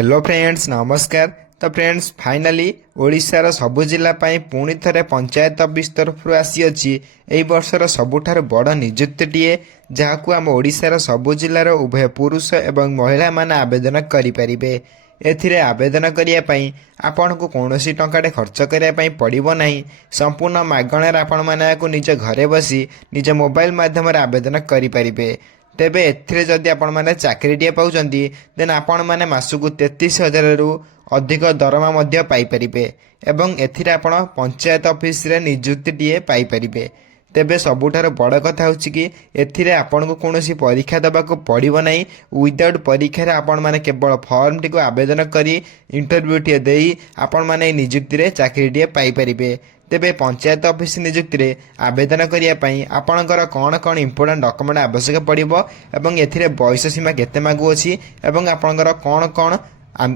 Hello friends नमस्कार। तो friends finally ओडिशार सबु जिला पुणी थे पंचायत ऑफिस तरफ आसी अच्छी यही वर्षर सबुठार बड़ निजुक्तिए जहां आम ओडिशार सबु जिलार उभय पुरुष एवं महिला माने आवेदन करें। एथिरे आवेदन करने आपण को कौन टंकाटे खर्च करने पड़ो ना, संपूर्ण मागणार आपण मैंने निज घरे बसी निज मोबाइल माध्यम आवेदन करें। तेबे एथिरे जदि आपण माने चाकरीटिए पाउचंदी देन आपण माने मासुकु 33,000 रु अधिक दरमा मध्य पाई परिबे एवं एथिरे आपण पंचायत ऑफिस रे नियुक्तिटिए पाई परिबे। तेबे सबुठार बड़ कथा होछि कि एथिरे आपण को कोनोसी परीक्षा दबाको पड़िबो नाही। विदाउट परीक्षा रे आपण माने केवल फॉर्म टिको आवेदन करी इंटरव्यू टिए देई आपण माने नियुक्ति रे चाकरीटिए पाई परिबे। तेबे पंचायत ऑफिस नियुक्ति रे आवेदन करने आपणकर कौन कौन इंपोर्टेंट डॉक्यूमेंट आवश्यक पड़ो एवं एथिरे बयस सीमा केते मागु अछि एवं आपणकर कौन कौन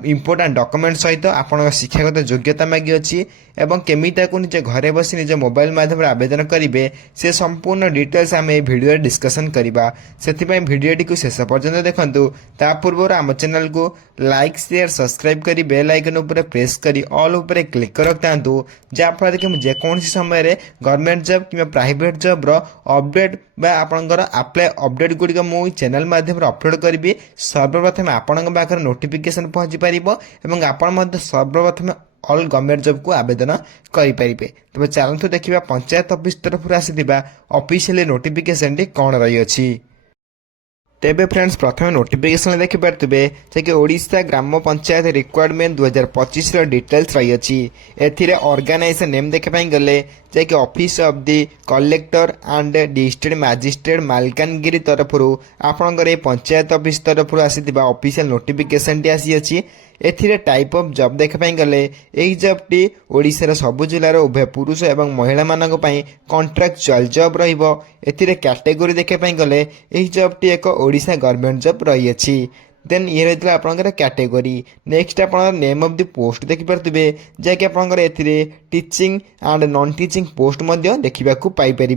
इंपोर्टेंट डॉक्यूमेंट सहित आपण शिक्षागत योग्यता मागी अच्छी एवं केमिता को निज घरे बसी निज मोबाइल माध्यम आवेदन करेंगे से संपूर्ण डिटेल्स आम ये भिडियो डिस्कसन करवा। से भिडियो टी शेष पर्यंत देखूँ। ता पूर्व आम चैनल को लाइक शेयर सब्सक्राइब कर बेल आइकन उपर प्रेस कर ऑल उपर क्लिक कर रखता जहाँफल कि जेकोसी समय गवर्नमेंट जॉब कि प्राइवेट जॉब रो अपडेट आपंकर अप्लाई अपडेट गुड़िक मु चैनल माध्यम अपलोड करी सर्वप्रथम आपण पाखे नोटिफिकेशन पहुँची पार आपण सर्वप्रथम ऑल गवर्नमेंट जॉब को आवेदन करें। तब चलतु देखा पंचायत ऑफिस तरफ आसी ऑफिशियल नोटिफिकेशन टी कौन रही अछि। तेबे फ्रेंड्स प्रथम नोटिफिकेशन देखिपारे कि ओडिशा ग्राम पंचायत रिक्वायरमेंट 2025 डिटेल्स रही अछि। एथिरे ऑर्गेनाइजेशन नेम देखाई गले कि office of the collector and district magistrate Malkangiri तरफ आपणकर पंचायत ऑफिस तरफ आसी ऑफिशियल नोटिफिकेशन टी आसी अछि। एथिरे टाइप ऑफ जॉब देखाई गले यही जॉब टी ओडिशार सबु जिलार उभय पुरुष एवं महिला मानक पई कॉन्ट्रैक्चुअल जॉब रहिबो। एथिरे कैटेगरी देखाई गले यही जॉब टी एक ओडिशा गवर्नमेंट जॉब रही अछि। देन ये रही आपंकर कैटेगरी। नेक्स्ट आप नेम ऑफ द पोस्ट देखिपारे जैकि आपंकर एथिरे teaching and non teaching post मध्य देखा पाइपर।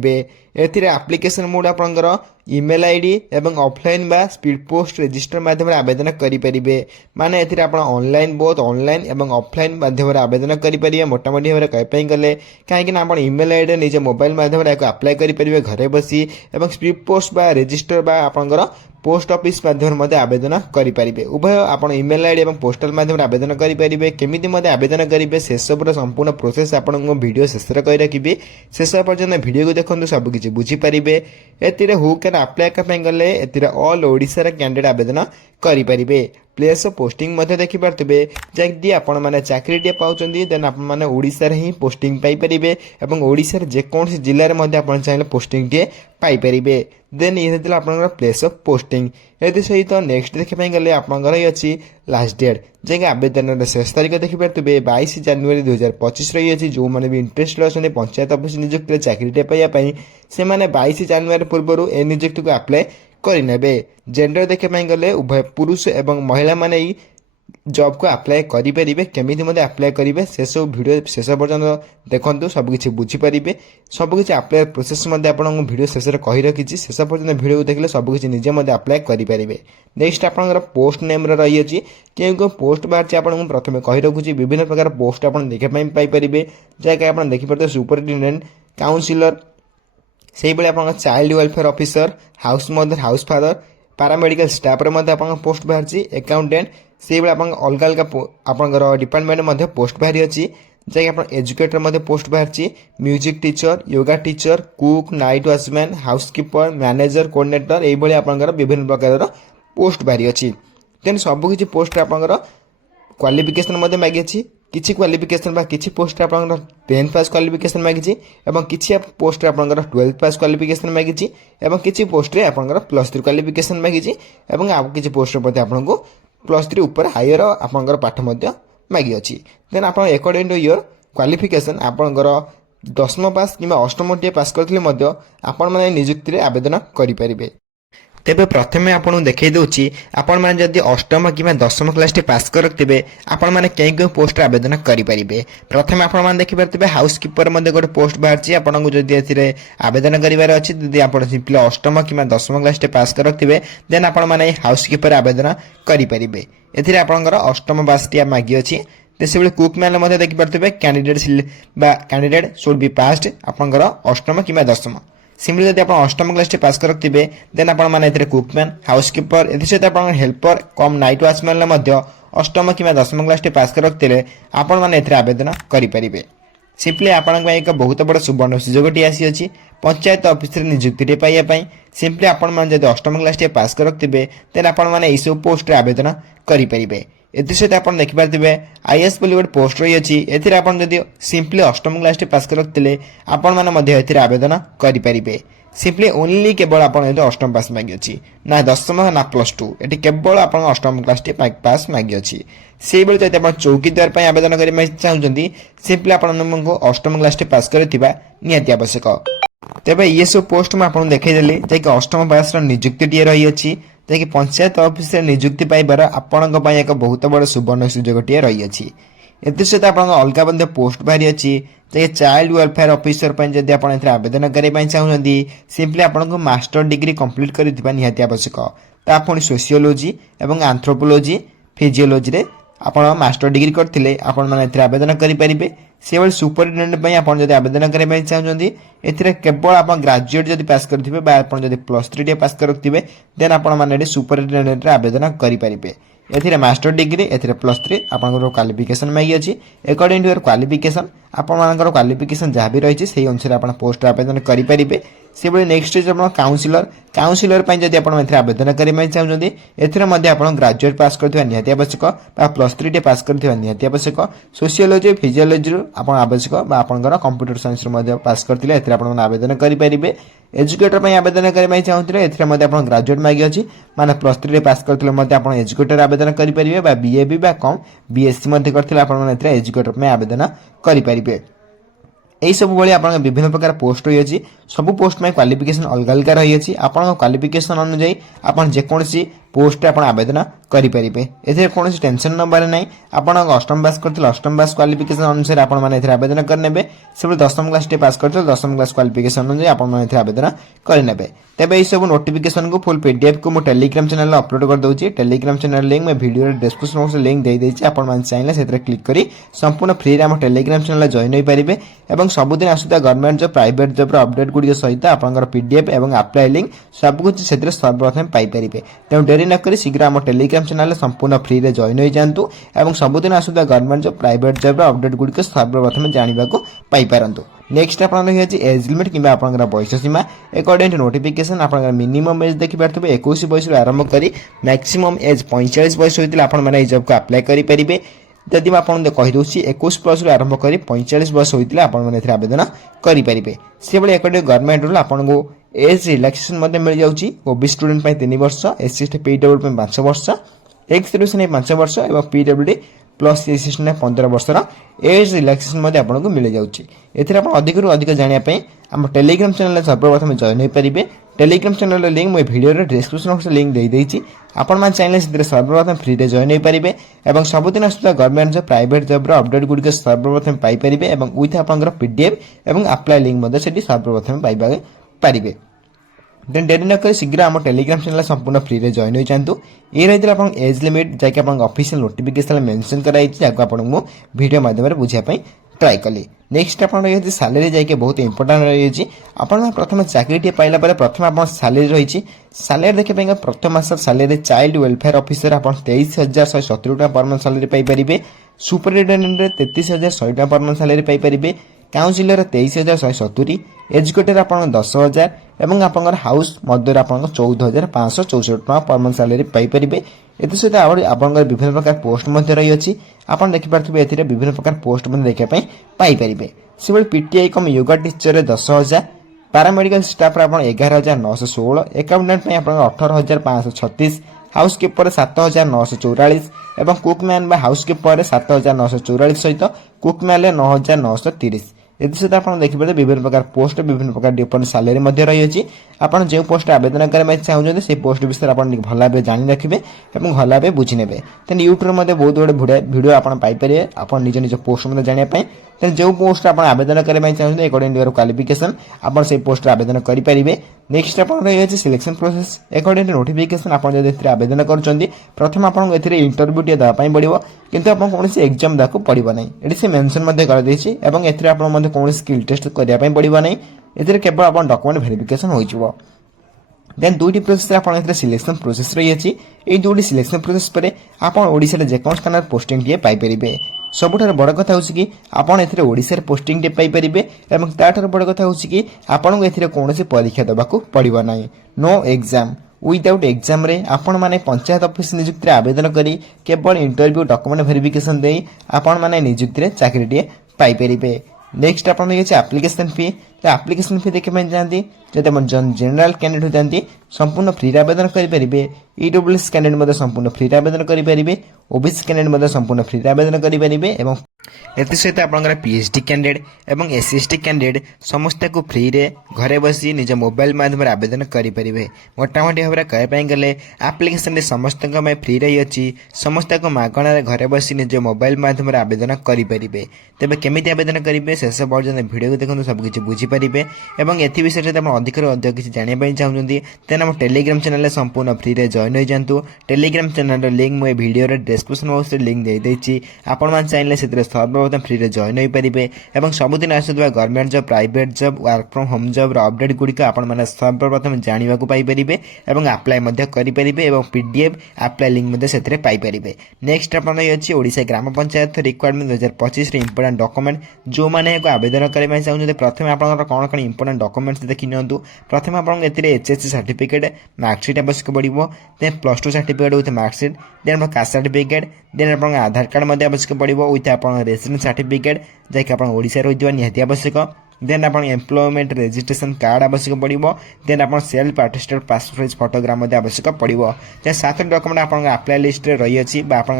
एथिरे एप्लिकेशन मोड आपंकर ईमेल आईडी एवं ऑफलाइन बा स्पीड पोस्ट रजिस्टर माध्यम आवेदन करें। माने एथिरे आप ऑनलाइन बोथ ऑनलाइन एवं ऑफलाइन माध्यम आवेदन करेंगे। मोटामोटी भाव में कहीं गले कहीं आप ईमेल आईडी निज मोबाइल माध्यम आप्लाय करेंगे घरे बसी एवं स्पीड पोस्ट बा रजिस्टर बा आपंकर पोस्ट ऑफिस माध्यम आवेदन करेंगे। उभय आप ईमेल आईडी और पोस्टल माध्यम आवेदन करेंगे। केमिति आवेदन करेंगे से सब संपूर्ण प्रोसेस आपको वीडियो शेष कर रखी शेष पर्यटन वीडियो को देखो सबकि बुझीपारे। एथिरे हु कैन अप्लाई करने गले एथिरे ऑल ओडिशा कैंडिडेट आवेदन करेंगे। प्लेस ऑफ पोस्टिंग देखिपारे जदि आपण मैंने चाकरीटे पाँच देन आपने ओडिशा ही पोस्टिंग पाइपर और ओडिशा जेकोसी जिले में चाहिए पोस्टिंग टे पाइपर। देन ये आपंकर प्लेस ऑफ पोस्टिंग ये सहित नेक्स्ट देखाई गले आपंकर ये अच्छी लास्ट डेट जैसे आवेदन शेष तारीख देखिपारे 22 जनवरी 2025 रही है। जो मैंने भी इंटरेस्टेड अच्छे पंचायत ऑफिस नियुक्ति चाकरीटे पाइबापी से 22 जनवरी पूर्व ए नियुक्ति को अप्लाई करेंगे। जेंडर देखाई गले उभय पुरुष एवं महिला माने जॉब को अप्लाई करेंगे। केमिति अप्लाई करेंगे से सब वीडियो शेष पर्यटन देखो सबकि बुझीपारे। सबकि अप्लाई प्रोसेस आपको वीडियो शेष कही रखी शेष पर्यटन वीडियो देखिए सबकि निजे अप्लाई करेंगे। नेक्स्ट आपंकर पोस्ट नेम रही है क्यों क्यों पोस्ट बाहर आपको प्रथम कही रखुच्छी विभिन्न प्रकार पोस्ट आप देखाई जैसे आप देखिपारे सुपरिटेडेंट काउंसिलर से भाई child welfare officer house mother house father paramedical staff post बाहरी अकाउंटेंट से भाई अलग अलग आपंकर डिपार्टमेंट पोस्ट बाहरी अच्छी जैसे एजुकेटर पोस्ट बाहरी music teacher yoga teacher cook night watchman housekeeper manager coordinator ये आपंकर विभिन्न प्रकार पोस्ट बाहरी अच्छी। देन सबकि पोस्ट आपंकर क्वालिफिकेशन मागी किसी क्वालिफिकेशन बा किसी पोस्ट आपंकर 10th पास क्वालिफिकेशन मागी और किसी पोस्ट आपंकर 12th पास क्वालिफिकेशन मागी और किसी पोस्ट आपंकर +3 क्वालिफिकेशन मागी और आउ किसी पोस्ट आपको +3 ऊपर हायर आपंकर पाठ मागी अच्छी। देन आप अकॉर्डिंग टू योर क्वालिफिकेशन आपंकर 10th पास कि 8th पास करते आपण मैंने नियुक्ति आवेदन करेंगे। तेबे प्रथमे आपन देखै दउछि आपण माने जदि अष्टम किबा दशम क्लास टी पास कर रखिबे आपण माने केउ पोस्ट आवेदन करि परिबे। प्रथमे आपण माने देखि परतिबे हाउस कीपर मध्ये गोटे पोस्ट बाहरछि। आपण को जदि एथिरे आवेदन करिवार अछि जदि आपण सिंपली अष्टम किबा दशम क्लास टी पास कर रखिबे देन आपण माने हाउस कीपर आवेदन करि परिबे। एथिरे आपणकर अष्टम पास टी मागी अछि। तेसेबेले कुकमैन मध्ये देखि परतिबे कैंडिडेट शुड बी पास्ड आपणकर अष्टम किबा दशम। सिंपली जदि आप अष्टम क्लास टी पास कर रखिबे देन आपण माने एथिरे कुकमैन हाउसकीपर एथि सहित आपण हेल्पर कम नाइट वॉचमैन मध्ये अष्टम किबा दशम क्लास टी पास कर रखिले आपण माने एथिरे आवेदन करि परिबे। सिंपली आपण को एक बहुत बड़ सुवर्ण सुजोगटी आसी अछि पंचायत ऑफिस रे नियुक्ति रे पाइया पई। सिंपली आपण माने जदि अष्टम क्लास टी पास कर रखिबे देन आपण माने एई सब पोस्ट रे आवेदन करि परिबे। एथि सहित आपण देखि पारथिबे आईएएस बोली गोटे पोस्ट रही अछि। एथिरे आपण जदि सिंपली अष्टम क्लास टी पास कर रखिले आपण माने मध्ये एथिरे आवेदन करि परिबे। सिंपली ओनली केवल आपण एतो अष्टम पास मागी अछि ना दशम ना +2 एटी केवल आपण अष्टम क्लास टी पास मागी अछि। सेहि बेले जदि आपण चौकीदार पय आवेदन करि चाहउछन्ती सिंपली आपण हमको अष्टम क्लास टी पास करथिबा नियति आवश्यक। तेबे ये सब पोस्ट में आपण देखै देली जे कि अष्टम पास र नियुक्ति टी रही अछि जे कि पंचायत ऑफिस रे नियुक्ति पाइबार आपणक पय एक बहुत बड़ सुवर्ण सुजोग टी रही अछि। एते सहित आपण अलगा बंदे पोस्ट बाहरी अछि जे चाइल्ड वेलफेयर ऑफिसर पय जदि आपण एथरे आवेदन करै पय चाहउछन्ती सिंपली आपण को मास्टर डिग्री कंप्लीट करिथिबा नियति आवश्यक। ता आपण सोशियोलॉजी एवं एंथ्रोपोलॉजी फिजियोलॉजी रे आपण मास्टर डिग्री करथिले आपण माने एथरे आवेदन करि परिबे। सेवल सुपरिटेंडेंट पय आपण जदि आवेदन करै पय चाहउछन्ती एथरे केवल आपण ग्रेजुएट जदि पास करथिबे बा आपण जदि +3 टे पास कर रखथिबे देन आपण माने सुपरिटेंडेंट रे आवेदन करि परिबे। एथिरे मास्टर डिग्री एथिरे +3 आपनकर क्वालिफिकेशन मागी अछि। अकॉर्डिंग टू योर क्वालिफिकेशन आपण मानकर क्वालिफिकेशन जहा भी रहिछि सेही अनुसार आपण पोस्ट आवेदन करि परिबे। सेबळे नेक्स्ट स्टेज आपण काउंसिलर पय जदि आपण एथिरे आवेदन करि पय चाहउछन्ती एथिरे मध्ये आपण ग्रेजुएट पास करथिबा नियति आवश्यक बा +3 टे पास करथिबा नियति आवश्यक। सोशियोलॉजी फिजियोलॉजी आपण आवश्यक बा आपनकर कंप्यूटर साइंस रो मध्ये पास करथिले एथिरे आपण आवेदन करि परिबे। एजुकेटर पय आवेदन करि पय चाहउथिले एथिरे मध्ये आपण ग्रेजुएट मागी अछि माने +3 रे पास करथिले मध्ये आपण एजुकेटर आवेदन करि परिबे बा बीएबी बा कम बीएससी मध्ये करथिले आपण माने एथिरे एजुकेटर पय आवेदन करि परिबे। एई सब भली आपण विभिन्न प्रकार पोस्ट रही अछि सब पोस्ट में क्वालिफिकेशन अलग अलग रही अछि। आपण क्वालिफिकेशन अनुसार आपण जे कोनसी पोस्ट आपण आवेदन करि परिबे। एथे कोनसी टेंशन नबार नै आपण अष्टम पास करथिले अष्टम पास क्वालिफिकेशन अनुसार आपण माने एथे आवेदन करनेबे। सब दशम क्लास टे पास करथिले दशम क्लास क्वालिफिकेशन अनुसार आपण माने एथे आवेदन करनेबे। तेबे एई सब नोटिफिकेशन को फुल पीडीएफ को मो टेलीग्राम चैनल रे अपलोड कर दउची। टेलीग्राम चैनल लिंक मैं वीडियो रे डिस्क्रिप्शन बॉक्स लिंक दे देछि। आपण माने चाहेले सेतरे क्लिक करी संपूर्ण फ्री रे हम टेलीग्राम चैनल रे जॉइन होई परिबे एवं सबुदिन आसुता गवर्नमेंट जॉब प्राइवेट जॉब रो अपडेट गुडी सहित आपनकर पीडीएफ एवं अप्लाई लिंक सब कुछ सेतरे सर्वप्रथम पाई परिबे। तेणु डेरी न करी शीघ्र हम टेलीग्राम चैनल संपूर्ण फ्री रे जॉइन होई जानतु एवं सबुदिन आसुता गवर्नमेंट जॉब प्राइवेट जॉब रो अपडेट गुडी सर्वप्रथम जानिबा को पाई परंतु। नेक्स्ट आपन रही अछि एज लिमिट किबा आपनकर बयस सीमा अकॉर्डिंग टू नोटिफिकेशन आपनकर मिनिमम एज देखि परतबे 21 बयस रो आरंभ करी मैक्सिमम एज 45 बयस होइतिला आपन माने ए जॉब को अप्लाई करि परिबे। जदि आपण कहि दउछि 21 प्लस रो आरंभ करी 45 वर्ष होइतिला आपण माने एथि आवेदन करि परिबे। से बळे एकटे गवर्नमेंट रूल आपण को एज रिलैक्सेशन मध्ये मिल जाउछि। ओबी स्टूडेंट पय 3 वर्ष एससी एसटी पीडब्ल्यू पय 5 वर्ष एक्स रिजर्वेशन 5 वर्ष एवं पीडब्ल्यूडी प्लस एससी ने 15 वर्ष रा एज रिलैक्सेशन मध्ये आपण को मिल जाउछि। एथिरा आपण अधिक रु अधिक जानिया पय हम टेलीग्राम चैनल सर्वप्रथम जॉइन होई परिबे। टेलीग्राम चैनल लिंक मैं वीडियो रे डिस्क्रिप्शन बॉक्स लिंक दे देछि। आपण मान चैनल से सर्वप्रथम फ्री रे जॉइन होई परिबे एवं सबुदिन आसुता गवर्नमेंट जॉब प्राइवेट जॉब रो अपडेट गुडी के सर्वप्रथम पाई परिबे एवं विथ आपनकर पीडीएफ एवं अप्लाई लिंक मध्ये सेठी सर्वप्रथम पाइबा परिबे। देन डेरी न कर शीघ्र हम टेलीग्राम चैनल संपूर्ण फ्री रे जॉइन होई जानतु। ए रहितला आपण एज लिमिट जाके आपण ऑफिशियल नोटिफिकेशन मेंशन कराई छि जाको आपण मो वीडियो माध्यम रे बुझिया पई ट्राई कली। नेक्स्ट आपण रही सैलरी जाके बहुत इंपोर्टेंट रही छि। आपण प्रथम चाकरी टे पाइला परे प्रथम आपण सैलरी रही छि। सैलरी देखे पय प्रथम मास सैलरी चाइल्ड वेलफेयर ऑफिसर आपण 23170 टका पर मंथ सैलरी पाई परिबे। सुपरिटेंडेंट रे 33100 टका पर मंथ सैलरी पाई परिबे। काउंसिलर 23170 एजुकेटर आपण 10000 एवं आपनकर हाउस मदर आपण 14564 टका पर मंथ सैलरी पाई परिबे। एते सहित आपनकर विभिन्न प्रकार पोस्ट मध्ये रही अछि। आपण देखि परथिबे एथिरे विभिन्न प्रकार पोस्ट मध्ये देखै पय पाई परिबे। सिविल पीटीआई कम योगा टीचर रे 10000 पैरामेडिकल स्टाफ रे आपण 11916 अकाउंटेंट पय आपण 18536 हाउसकीपर 7944 एवं कुकमैन बा हाउसकीपर 7944 सहित कुकमैन रे 9930 एसत आप देखिए विभिन्न प्रकार पोस्ट विभिन्न प्रकार डिफरेंट सालेरी रही आपड़ जो पोस्ट आवेदन करने चाहते से पोस्ट विषय आप भल भाव जाणी रखिए और भल भाव बुझी ने तेनाली यूट्यूब बहुत गुड़े भिड आप पाइपर आप निज निज पोस्ट जानापी तेनाली जो पोस्ट आप आवेदन करने चाहते अकॉर्डिंग टू योर क्वालिफिकेशन आप पोस्ट आवेदन करेंगे नेक्स्ट आप रही है selection process according to notification आप आवेदन कर प्रथम आपको इंटरव्यू टे देवाई पड़ो किंतु आप कौन एग्जाम देवाक पड़ो ना ये से मेंशन कर आप कौन स्किल टेस्ट करने पड़ो ना ये केवल आप डॉक्यूमेंट वेरिफिकेशन हो देन दुईटी प्रोसेस आप सिलेक्शन प्रोसेस रही है दुईटी सिलेक्शन प्रोसेस पर आप ओडिशा जेको स्थान पोस्टिंग टे पाइपर सबुठार बड़ कथा हूँ कि आपड़ ओडिशा पोस्टिंग टे पाइपर और ताठार बड़ कथा हूँ कि आपको ए कौन परीक्षा देवाक पड़ो ना नो एग्जाम विदाउट एग्जाम रे आपण माने पंचायत ऑफिस नियुक्ति आवेदन करी केवल इंटरव्यू डॉक्यूमेंट वेरिफिकेशन दे आपण माने नियुक्ति चाकरी टे पाई परिबे। नेक्स्ट आप एप्लिकेशन फी तो एप्लिकेशन फी देखा जाती जब आप जनरल कैंडिडेट होती संपूर्ण फ्री आवेदन करेंगे ईडब्ल्यूएस कैंडिडेट संपूर्ण फ्री आवेदन करेंगे ओबीसी कैंडिडेट संपूर्ण फ्री आवेदन करेंगे सहित आप पीएचडी कैंडिडेट और एसएसटी कैंडिडेट समस्त को फ्री रे घरे बसी निज मोबाइल माध्यम आवेदन करेंगे मोटामोटी भाव में कहवाई गले आप्लिकेसन समस्त फ्री रही अच्छी समस्त को मागणार घरे बसी निज मोबाइल माध्यम आवेदन करेंगे तेज केमी आवेदन करेंगे शेष पर्यटन भिडियो को देखो सबकि बुझीपारे और ए विषय में अधिक अधिक किसी जानापी चाहते तेना आम टेलीग्राम चैनल संपूर्ण फ्री रे जॉइन हो जातु टेलीग्राम चैनल लिंक मुझे वीडियो डिस्क्रिप्शन बॉक्स में लिंक दे देछि आपण मान चाहिए से सर्वप्रथम फ्री रे जॉइन हो पारे और सबुदिन आसुवा government job private job work from home job update गुड़िक आपण सर्वप्रथम जाना पाइपर और आप्लाय करेंगे और पीडीएफ आप्लाय लिंक से पाइपर। नेक्स्ट आप Odisha gram panchayat requirement 2025 important document जो मैंने आवेदन करने चाहते प्रथम आप कौन कौन इंपोर्टेंट डॉक्यूमेंट्स देखी नियंतु प्रथम आपको एचएससी सर्टिफिकेट मार्कशीट आवश्यक पड़ो then +2 certificate with marksheet then caste certificate then आप आधार कार्ड आवश्यक पड़ो विथ आप रेसिडेंस सर्टिफिकेट जैक आप ओडिशा रही निहाती आवश्यक देन आप एम्प्लॉयमेंट रजिस्ट्रेशन कार्ड आवश्यक पड़ो देन आप self attested passport size photograph आवश्यक पड़ो जहाँ 7 डॉक्यूमेंट आप अप्लाई लिस्ट रही है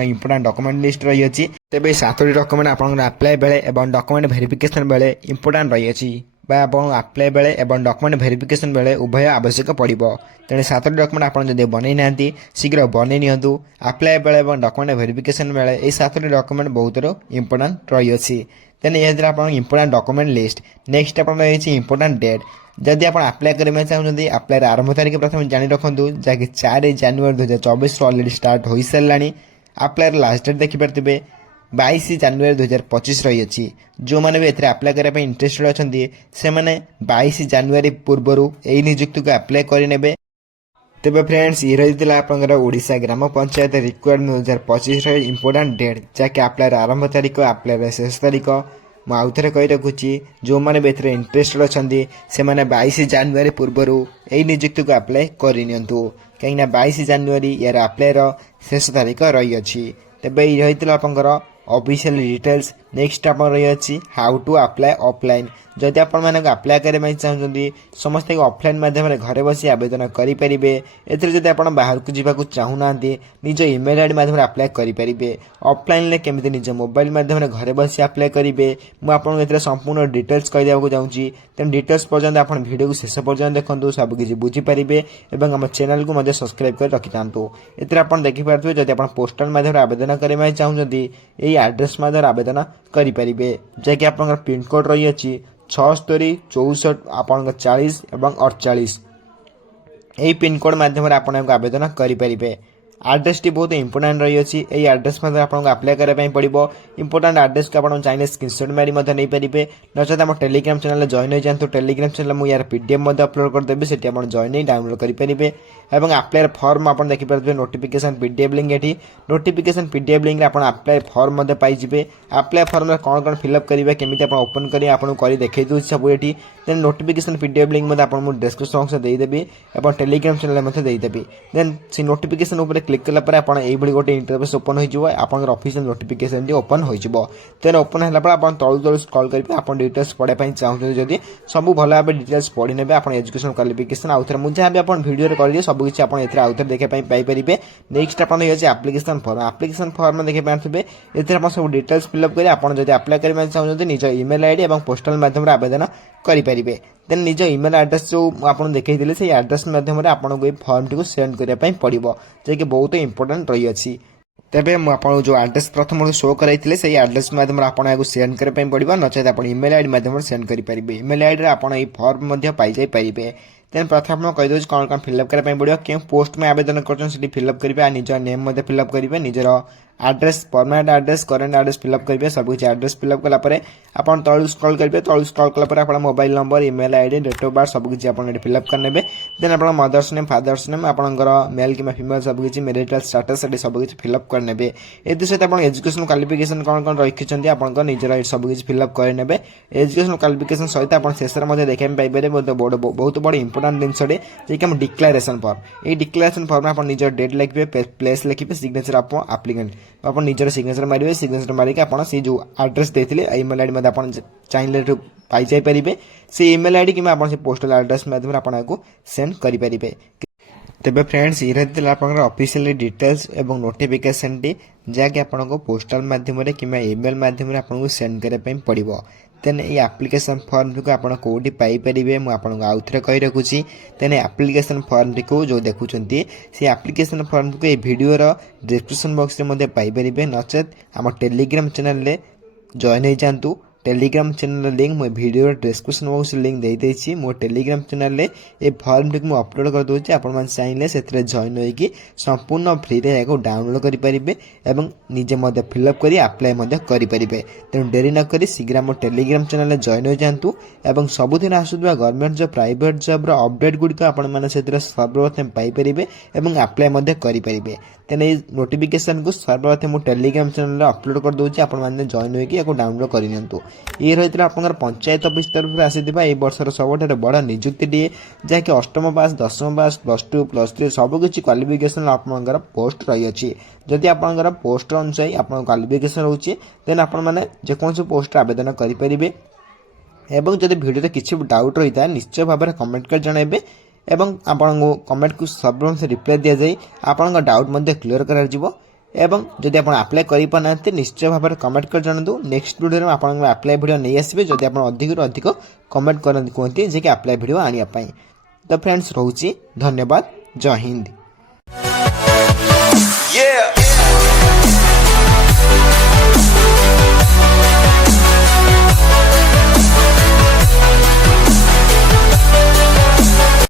इंपोर्टेंट डॉक्यूमेंट लिस्ट रही है तेज 7 डॉक्यूमेंट आप अप्लाई बेले और डॉक्यूमेंट वेरिफिकेशन बेले इंपोर्टेंट रही है अप्लाई बेले और डॉक्यूमेंट वेरिफिकेशन बेले उभय आवश्यक पड़ो तेणु 7 डॉक्यूमेंट आप बनई ना शीघ्र बनई नियंतु अप्लाई बेले और डॉक्यूमेंट वेरिफिकेशन बेले ये 7 डॉक्यूमेंट बहुत इंपोर्टेंट रही है तेन यह आप इंपोर्टेंट डॉक्यूमेंट लिस्ट नेक्स्ट आप इंपोर्टेंट डेट जदि आप अप्लाई करने चाहते अप्लाई आरंभ तारीख प्रथम जानी रखुँ जहाँकि 4 जानुआरी 2024 अलरेडी स्टार्ट हो सारे अप्लाई लास्ट डेट देखिपारे 22 जानुआरी 2025 रही है जो मैंने भी अप्लाई करने इंटरेस्टेड अच्छा से 22 जानुआरी पूर्वर यही नियुक्ति को अप्लाई करेंगे। तेज फ्रेंड्स ये रही आपंकर Odisha gram panchayat requirement 2025 important date जहाँकि अप्लाई आरंभ तारीख अप्लाई शेष तारीख मुझे थे कही रखुच्छी जो मैंने भी इंटरेस्टेड अच्छा से 22 जानुआरी पूर्वर यही नियुक्ति को अप्लाई करनी कहीं 22 जानुआरी यार अप्लाई शेष तारीख रही है। तेज ये रही आपंकर ऑफिशियल डिटेल्स नेक्स्ट आप रही है हाउ टू अप्लाई ऑफलाइन जदि आप अप्लाई करने चाहते समस्त ऑफलाइन माध्यम घरे बसी आवेदन करेंगे एथि आप बाहर को जावाक चाहूना निज ईमेल आईडी माध्यम अप्लाई करेंगे ऑफलाइन केमी निज मोबाइल माध्यम घरे बसी अप्लाई करेंगे मुझे संपूर्ण डिटेल्स कहीदेक चाहूँगी तेनाली डिटेल्स पर्यटन आप वीडियो को शेष पर्यटन देखो सबकि बुझीपारे और आम चैनल को सब्सक्राइब कर रखी था ये आप देखिपारे जब आप पोस्टाल माध्यम आवेदन करने चाहते यही एड्रेस माध्यम आवेदन करेंगे जैकि आप पिनकोड रही है 76 64 आप 40 और 48 यही पिनकोड माध्यम आप आवेदन करेंगे। एड्रेस टी बहुत इंपोर्टेंट रही है यही एड्रेस आपको अप्लाई करने पड़ो इंपोर्टेंट एड्रेस को आप चाहिए स्क्रीनशॉट मारी नहीं पारे नचेत आम टेलीग्राम चैनल जॉइन हो जातु टेलीग्राम चैनल मुझे यार पीडीएफ अपलोड करदेवी से जॉइन डाउनलोड करेंगे और अप्लाई फॉर्म आप देखिपारे नोटिफिकेशन पीडीएफ लिंक ये नोटिफिकेशन पीडीएफ लिंक आप अप्लाई फॉर्म पाइबे अप्लाई फॉर्म में कौन कौन फिलअप करेंगे केमी आप ओपन करेंगे आपको देखी दूसरी सब ये देन नोटिफिकेशन पीडीएफ लिंक आपको डिस्क्रिप्शन बॉक्स में देदेवी और टेलीग्राम चैनल देदेवी देन से नोटिफिकेशन क्लिक कला पर आपण एई भली गोटे इंटरफेस ओपन होई जिवो आपनकर ऑफिशियल नोटिफिकेशन डी ओपन होई जिवो तेन ओपन हैला पर आपण तळु तळु स्क्रॉल करिवे आपण डिटेल्स पढे पई चाहू जदी सब भल भाबे डिटेल्स पढि नेबे आपण एजुकेशन क्वालिफिकेशन आउथर मु जहाँ भी आपण वीडियो रे करिए सब किछि आपण एथरे आउथर देखे पई पाई परिबे नेक्स्ट आपण होय छै एप्लीकेशन फॉर्म देखे पाथबे एथरे आपण सब डिटेल्स फिलअप करी आपण जदी अप्लाई करिबा चाहू जदी निज ईमेल आईडी एवं पोस्टल माध्यम रे आवेदन करि परिबे देन निज ईमेल एड्रेस जो आपण देखै दिले से एड्रेस माध्यम रे आपण को फॉर्म टी सेंड करिया पई पड़िबो जे कि बहुत इंपोर्टेंट रही अछि तेबे आपण जो एड्रेस प्रथम शो कराइथिले से एड्रेस माध्यम आपण एगो सेंड करे पई पड़िबो नचेत आपण ईमेल आईडी माध्यम सेंड करि परिबे ईमेल आईडी रे आपण ए फॉर्म मध्ये पाई जाय परिबे देन प्रथम आपण कहि दोज कोन फिलअप करे पई पड़िबो के पोस्ट में आवेदन करछन सिटी फिलअप करिवे आ निज नेम मध्ये फिलअप करिवे निजर address permanent address current address fill up करिवे सब कुछ एड्रेस फिलअप कला परे आपण तळु स्क्रॉल करिवे तळु स्क्रॉल कला परे आपण mobile number email ID date of birth सब कुछ आपण एटी फिलअप करनेबे देन आपण मदर्स नेम फादर्स नेम आपनकर मेल किमा फीमेल सब कुछ मैरिटल स्टेटस एटी सब कुछ फिलअप करनेबे एदि सहित आपण एजुकेशन क्वालिफिकेशन कोन कोन रखिछन्ती आपनकर निजर सब कुछ फिलअप करनेबे एजुकेशन क्वालिफिकेशन सहित आपण शेषर मध्ये देखे पाई पारे बहुत बड़ इंपोर्टेंट दिनसडे जे कि हम डिक्लेरेशन फॉर्म ए डिक्लेरेशन फॉर्म आपण निजर डेट लिखबे प्लेस लिखबे सिग्नेचर आपण एप्लीकेंट आपण निजर सिग्नेचर मारिबे सिग्नेचर मारिके आपण से जो एड्रेस देथिले ईमेल आईडी मध्ये आपण चाइले पाई जाय परिबे से ईमेल आईडी कि आपण से पोस्टल एड्रेस माध्यम आपण को सेंड करि परिबे तेबे फ्रेंड्स इरथिला आपण ऑफिशियल डिटेल्स एवं नोटिफिकेशन टी जा कि आपण को पोस्टल माध्यम रे किमा ईमेल माध्यम रे आपण को सेंड करे पई पड़िबो तेन ये एप्लीकेशन फॉर्म को आपण कोडी पाई परिबे मु आपण आउ थरे कहि रखुची तेन एप्लीकेशन फॉर्म को जो देखुचंती से एप्लीकेशन फॉर्म को ए वीडियो रो डिस्क्रिप्शन बॉक्स रे मध्ये पाई परिबे नचेत हम टेलीग्राम चैनल रे जॉइन हो जानतु टेलीग्राम चैनल लिंक मो वीडियो डिस्क्रिप्शन बॉक्स लिंक दे देछि मो टेलीग्राम चैनल रे ए फॉर्म टिक मो अपलोड कर दोछि आपण मान चाहिले सेतरे जॉइन होई कि संपूर्ण फ्री रे एको डाउनलोड करि परिबे एवं निजे मध्ये फिलअप करी अप्लाई मध्ये करि परिबे तेनु देरी न करी शीघ्र मो टेलीग्राम चैनल रे जॉइन हो जानतु एवं सबुदिन आसुबा गवर्नमेंट जॉब प्राइवेट जॉब रो अपडेट गुडी को आपण माने सेतरे सर्वप्रथम पाई परिबे एवं अप्लाई मध्ये करि परिबे तेने नोटिफिकेशन को सर्वप्रथम मो टेलीग्राम चैनल रे अपलोड कर दोछि आपण माने जॉइन होई कि एको डाउनलोड करि नियंतु ये रही आपंकर पंचायत ऑफिस तरफ आसीथिबा ए वर्षर सबठारे बड़ नियुक्ति टीए जहाँकि अष्टम पास दशम पास +2 +3 सब किछि क्वालिफिकेशन आपंकर पोस्ट रही अछि जदि आपंकर पोस्ट अनुसार आपन क्वालिफिकेशन रहउछि देन आपन माने जे कोनसे पोस्ट आवेदन करि परिबे एवं जदि वीडियो रे किछि डाउट रहिता निश्चय भाबरे कमेंट कर जणाइबे एवं आपन कमेंट को सर्वप्रथम से रिप्लाई दिया जाई आपन डाउट मध्ये क्लियर करा जिवो एवं जदि आपण अप्लाई करि पनाते निश्चय भाबरे कमेंट कर जणदु नेक्स्ट वीडियो रे आपण अप्लाई वीडियो नै आसीबे जदि आपण अधिक रु अधिक कमेंट करन कोंती जे कि अप्लाई वीडियो आनिया पई तो फ्रेंड्स रहउची धन्यवाद जय हिंद।